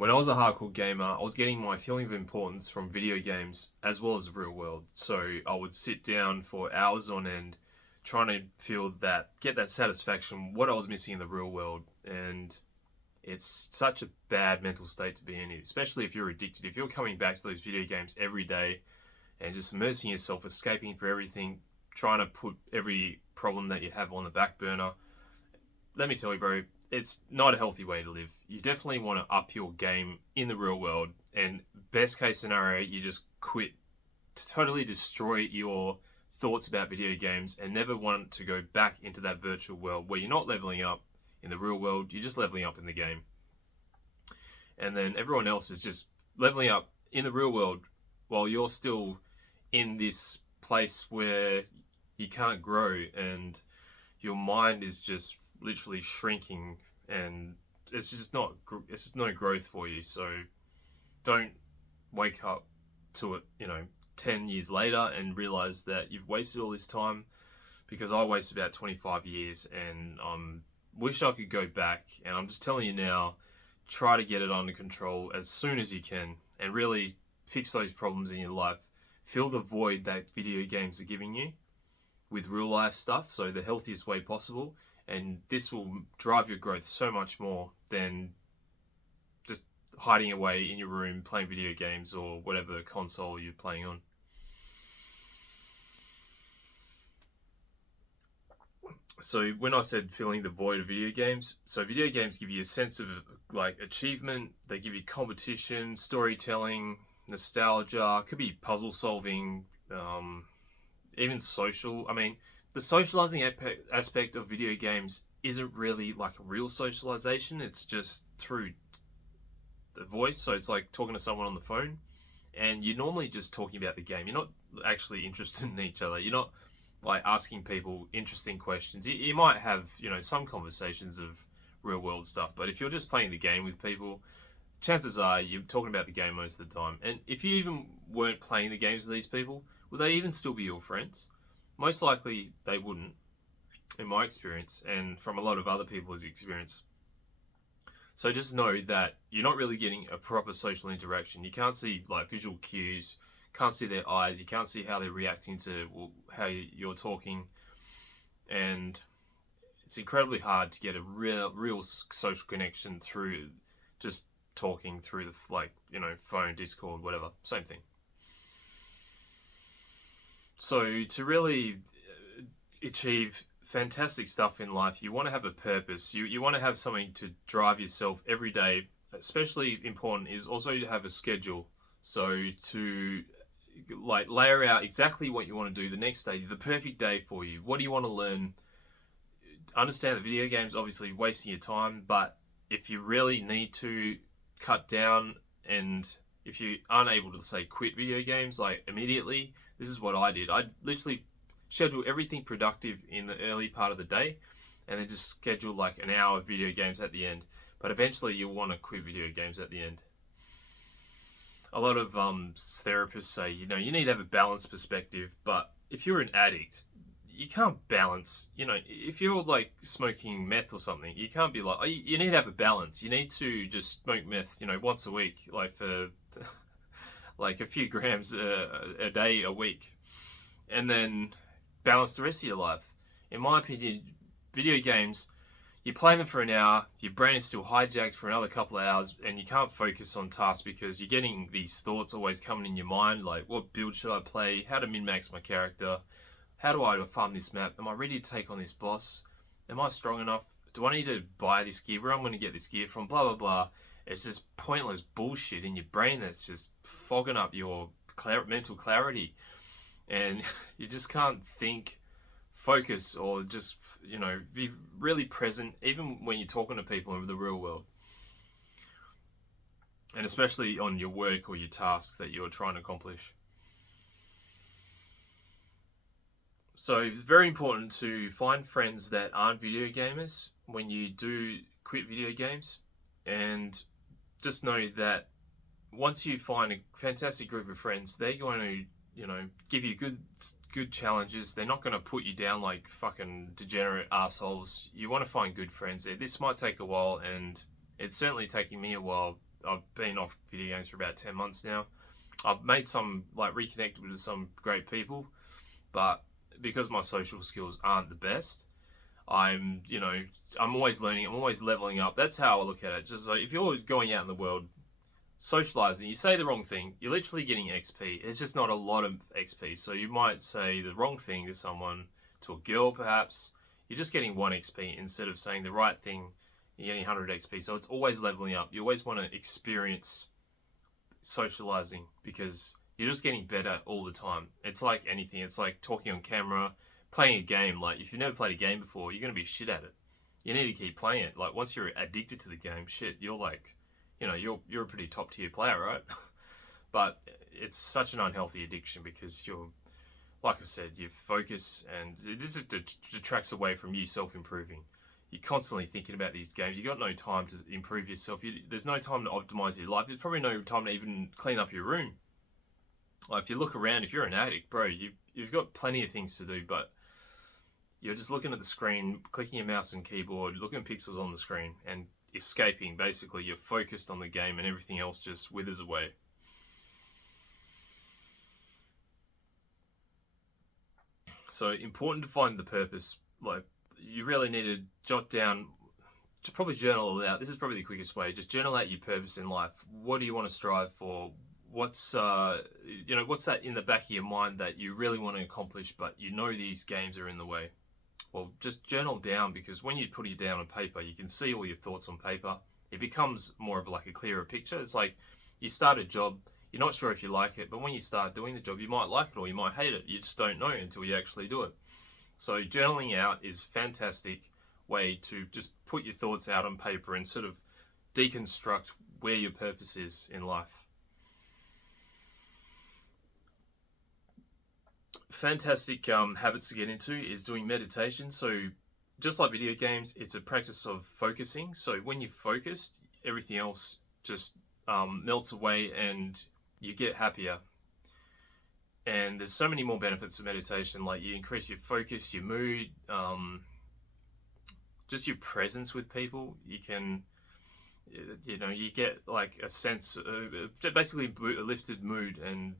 When I was a hardcore gamer, I was getting my feeling of importance from video games as well as the real world. So I would sit down for hours on end trying to get that satisfaction, what I was missing in the real world. And it's such a bad mental state to be in, especially if you're addicted. If you're coming back to those video games every day and just immersing yourself, escaping for everything, trying to put every problem that you have on the back burner, let me tell you, bro, it's not a healthy way to live. You definitely want to up your game in the real world. And best case scenario, you just quit to totally destroy your thoughts about video games and never want to go back into that virtual world where you're not leveling up in the real world, you're just leveling up in the game. And then everyone else is just leveling up in the real world while you're still in this place where you can't grow and your mind is just literally shrinking, and it's just no growth for you. So don't wake up to it 10 years later and realize that you've wasted all this time, because I wasted about 25 years and wish I could go back. And I'm just telling you now, try to get it under control as soon as you can and really fix those problems in your life. Fill the void that video games are giving you with real life stuff, so the healthiest way possible. And this will drive your growth so much more than just hiding away in your room playing video games or whatever console you're playing on. So when I said filling the void of video games, so video games give you a sense of like achievement, they give you competition, storytelling, nostalgia, could be puzzle solving, even social. I mean, the socializing aspect of video games isn't really like a real socialization. It's just through the voice. So it's like talking to someone on the phone, and you're normally just talking about the game. You're not actually interested in each other. You're not like asking people interesting questions. You might have, some conversations of real world stuff, but if you're just playing the game with people, chances are you're talking about the game most of the time. And if you even weren't playing the games with these people, would they even still be your friends? Most likely they wouldn't, in my experience, and from a lot of other people's experience. So just know that you're not really getting a proper social interaction. You can't see like visual cues, can't see their eyes, you can't see how they're reacting to how you're talking, and it's incredibly hard to get a real social connection through just talking through the phone, Discord, whatever, same thing. So to really achieve fantastic stuff in life, you want to have a purpose. You want to have something to drive yourself every day. Especially important is also to have a schedule. So to layer out exactly what you want to do the next day, the perfect day for you. What do you want to learn? Understand that video games obviously wasting your time, but if you really need to cut down, and if you aren't able to say quit video games like immediately, this is what I did. I literally schedule everything productive in the early part of the day and then just schedule like an hour of video games at the end. But eventually you'll want to quit video games at the end. A lot of therapists say, you need to have a balanced perspective, but if you're an addict, you can't balance, if you're like smoking meth or something, you can't be like, you need to have a balance. You need to just smoke meth, once a week, like for like a few grams a day, a week, and then balance the rest of your life. In my opinion, video games, you play them for an hour, your brain is still hijacked for another couple of hours, and you can't focus on tasks because you're getting these thoughts always coming in your mind, like what build should I play, how to min-max my character, how do I farm this map, am I ready to take on this boss, am I strong enough, do I need to buy this gear, where I'm going to get this gear from, blah blah blah. It's just pointless bullshit in your brain that's just fogging up your mental clarity, and you just can't think, focus, or just be really present even when you're talking to people in the real world, and especially on your work or your tasks that you're trying to accomplish. So it's very important to find friends that aren't video gamers when you do quit video games, and just know that once you find a fantastic group of friends, they're going to give you good challenges. They're not going to put you down like fucking degenerate assholes. You want to find good friends there. This might take a while, and it's certainly taking me a while I've been off video games for about 10 months now. I've made some, like, reconnected with some great people, but because my social skills aren't the best, I'm always learning, I'm always leveling up. That's how I look at it. Just like, if you're going out in the world socializing, you say the wrong thing, you're literally getting XP. It's just not a lot of XP. So you might say the wrong thing to someone, to a girl perhaps, you're just getting 1 XP instead of saying the right thing, you're getting 100 XP. So it's always leveling up. You always want to experience socializing because you're just getting better all the time. It's like anything. It's like talking on camera, playing a game. Like, if you've never played a game before, you're going to be shit at it. You need to keep playing it. Like, once you're addicted to the game, shit, you're like, you're a pretty top tier player, right? But it's such an unhealthy addiction because you're, like I said, you focus and it just detracts away from you self-improving. You're constantly thinking about these games. You've got no time to improve yourself. There's no time to optimize your life. There's probably no time to even clean up your room. Like, if you look around, if you're an addict, bro, you've got plenty of things to do, but you're just looking at the screen, clicking your mouse and keyboard, looking at pixels on the screen, and escaping. Basically, you're focused on the game and everything else just withers away. So, important to find the purpose. Like, you really need to jot down, just probably journal it out. This is probably the quickest way. Just journal out your purpose in life. What do you want to strive for? What's what's that in the back of your mind that you really want to accomplish, but you know these games are in the way? Well, just journal down, because when you put it down on paper, you can see all your thoughts on paper. It becomes more of like a clearer picture. It's like you start a job, you're not sure if you like it, but when you start doing the job, you might like it or you might hate it. You just don't know until you actually do it. So journaling out is a fantastic way to just put your thoughts out on paper and sort of deconstruct where your purpose is in life. Fantastic habits to get into is doing meditation. So just like video games, it's a practice of focusing. So when you're focused, everything else just melts away and you get happier. And there's so many more benefits of meditation, like you increase your focus, your mood, just your presence with people. You can, you get like a sense, basically a lifted mood, and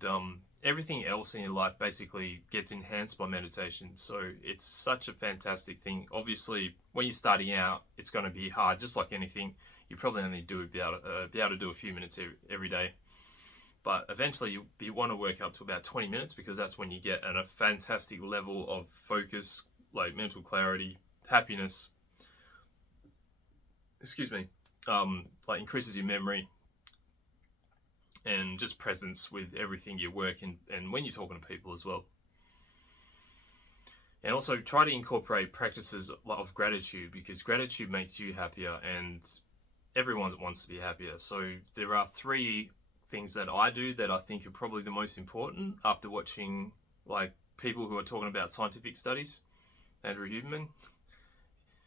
everything else in your life basically gets enhanced by meditation. So it's such a fantastic thing. Obviously, when you're starting out, it's going to be hard, just like anything. You probably only be able to do a few minutes every day. But eventually you want to work up to about 20 minutes, because that's when you get a fantastic level of focus, like mental clarity, happiness. Like increases your memory and just presence with everything you work in and when you're talking to people as well. And also try to incorporate practices of gratitude, because gratitude makes you happier and everyone wants to be happier. So there are 3 things that I do that I think are probably the most important after watching like people who are talking about scientific studies, Andrew Huberman.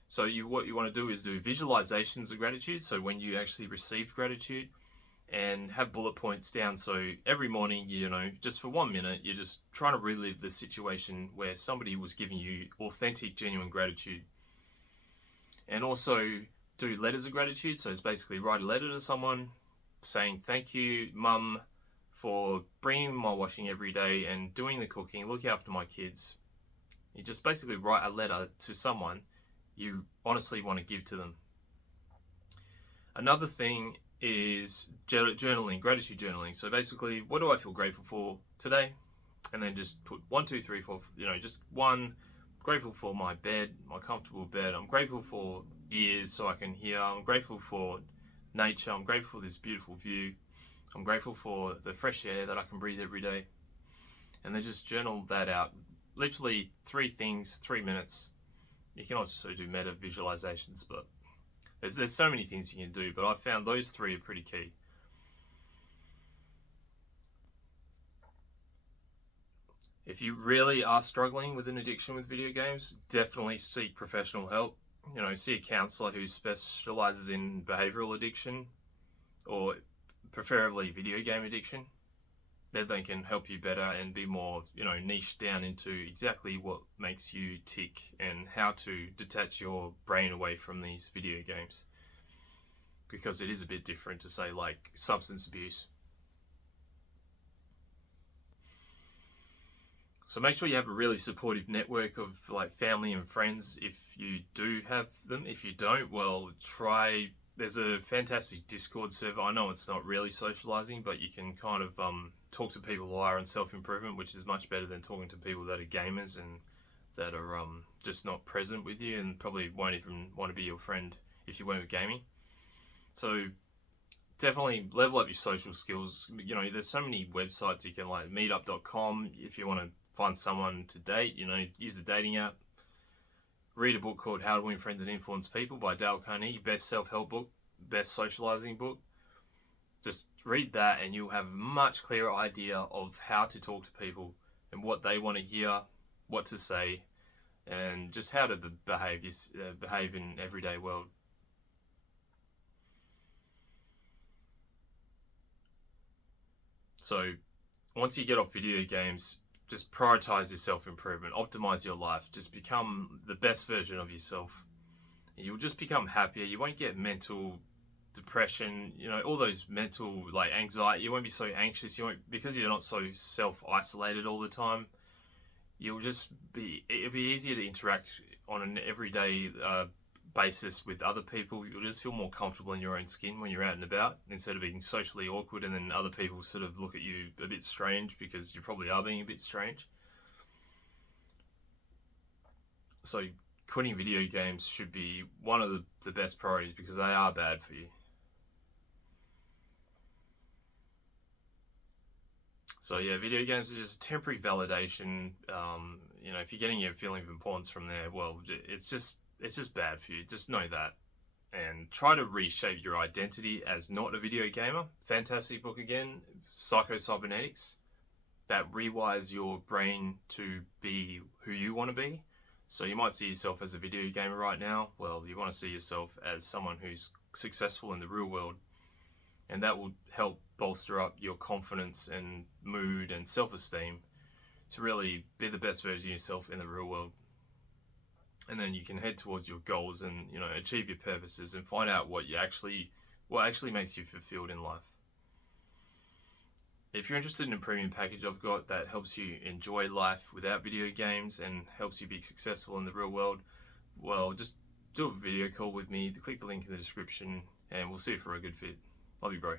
So what you want to do is do visualizations of gratitude. So when you actually receive gratitude, and have bullet points down. So every morning, just for 1 minute, you're just trying to relive the situation where somebody was giving you authentic, genuine gratitude. And also do letters of gratitude. So it's basically write a letter to someone saying, thank you, Mum, for bringing my washing every day and doing the cooking, looking after my kids. You just basically write a letter to someone you honestly want to give to them. Another thing is journaling, gratitude journaling. So basically, what do I feel grateful for today? And then just put 1, 2, 3, 4, just 1, grateful for my bed, my comfortable bed. I'm grateful for ears so I can hear. I'm grateful for nature. I'm grateful for this beautiful view. I'm grateful for the fresh air that I can breathe every day. And then just journal that out. Literally 3 things, 3 minutes. You can also do meta visualizations, but there's so many things you can do, but I found those 3 are pretty key. If you really are struggling with an addiction with video games, definitely seek professional help. See a counselor who specializes in behavioral addiction, or preferably video game addiction. Then they can help you better and be more, niche down into exactly what makes you tick and how to detach your brain away from these video games. because it is a bit different to say like substance abuse. So make sure you have a really supportive network of like family and friends if you do have them. If you don't, well, there's a fantastic Discord server. I know it's not really socializing, but you can kind of talk to people who are on self-improvement, which is much better than talking to people that are gamers and that are just not present with you and probably won't even want to be your friend if you weren't with gaming. So definitely level up your social skills. You know, there's so many websites you can, like meetup.com, if you want to find someone to date, you know, use the dating app. Read a book called How to Win Friends and Influence People by Dale Carnegie, best self-help book, best socializing book. Just read that and you'll have a much clearer idea of how to talk to people and what they want to hear, what to say, and just how to behave in everyday world. So once you get off video games, just prioritize your self-improvement, optimize your life, just become the best version of yourself. You'll just become happier. You won't get mental depression, you know, all those mental like anxiety. You won't be so anxious. You won't, because you're not so self-isolated all the time. It'll be easier to interact on an everyday basis with other people. You'll just feel more comfortable in your own skin when you're out and about, instead of being socially awkward and then other people sort of look at you a bit strange because you probably are being a bit strange. So quitting video games should be one of the best priorities because they are bad for you. So yeah, video games are just a temporary validation. You know, if you're getting your feeling of importance from there, well, it's just bad for you. Just know that. And try to reshape your identity as not a video gamer. Fantastic book again, Psycho-Cybernetics, that rewires your brain to be who you want to be. So you might see yourself as a video gamer right now. Well, you want to see yourself as someone who's successful in the real world. And that will help bolster up your confidence and mood and self-esteem to really be the best version of yourself in the real world. And then you can head towards your goals and, you know, achieve your purposes and find out what actually makes you fulfilled in life. If you're interested in a premium package I've got that helps you enjoy life without video games and helps you be successful in the real world, well, just do a video call with me. Click the link in the description and we'll see if we're a good fit. Love you, bro.